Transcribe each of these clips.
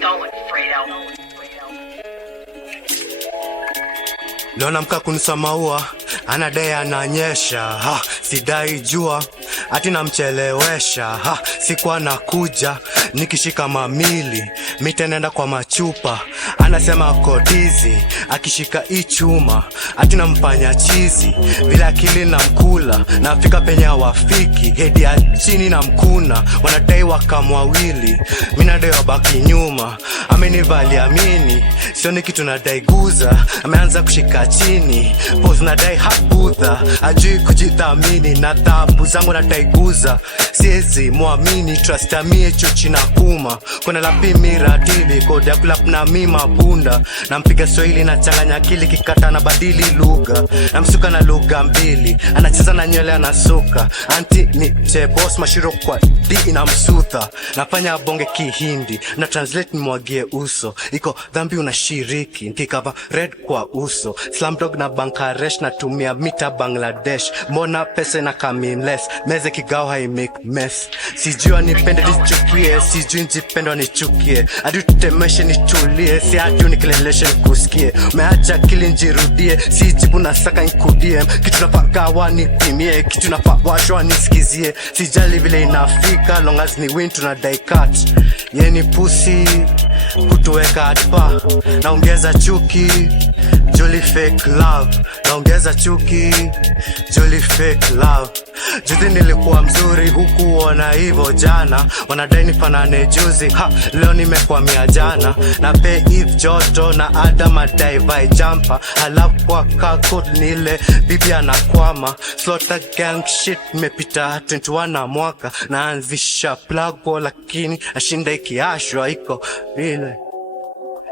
going, Fredo. Leo namka kunusa maua, anadai ananyesha, sidai jua, ati namchelewesha, sikuwa nakuja, nikishika mamili, mitenenda kwa machupa, anasema kodizi, akishika ichuma, ati nampanya chizi, vile akili na mkula, nafika penye wafiki, hedi ya chini na mkuna, wanadai wakamwawili, minadai wabaki nyuma, amenivali amini, sioni kitu nadai guza, ameanza kushika chini, pose nadai habudha, ajui kujithamini, na thabu zangu nadai guza, siezi muamini, trust amie chuchi na kuma, kuna lapi miradili, kode ya kulap na mima bunda, na mpiga Swahili na changanya akili, kikata na badili lugha, na msuka na lugha mbili, anacheza na nywele anasuka, anti ni boss mashiro kwa di inamsutha, nafanya bonge kihindi, na translate nimwagie uso, iko dhambi unashiriki, nikikava red kwa uso, Slumdog na Bankaresh na tumia mita Bangladesh, mbona pesa na kamimless, meze kigao hai make mess, sijua nipende nichukie, sijui njipendo nichukie, adi tutemeshe nitulie, si adi unikileleshe nikusikie, umeacha kili njirudie, si jibu na saka nkudie, kitu napagawa nipimie, kitu napawashwa nisikizie, sijali vile inafika, long as ni win tunadai cut, yeni pussy, kutuweka atpa, naongeza chuki, Jolly fake love, naongeza chuki, Jolly fake love. Juzi nilikuwa mzuri hukuona hivyo jana, wanadai nifanane juzi, leo nimekwamia jana, na pay if joto na Adam adai vai jumper, halafu kwa kakot nile bibi anakwama, slaughter gang shit mepita 21 na mwaka, naanzisha plago lakini ashinda ikiashwa, iko vile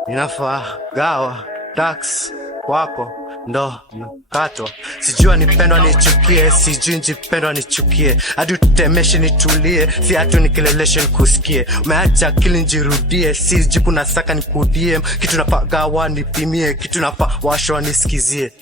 inafaa gawa tax wako ndo nakatwa, sijua nipendwa nichukie, sijui njipendwa nichukie, hadi utemeshe nitulie, si hatu nikileleshe nikusikie, umeacha akili njirudie, si jibu na saka nikudie, kitu napagawa nipimie, kitu napawashwa nisikizie.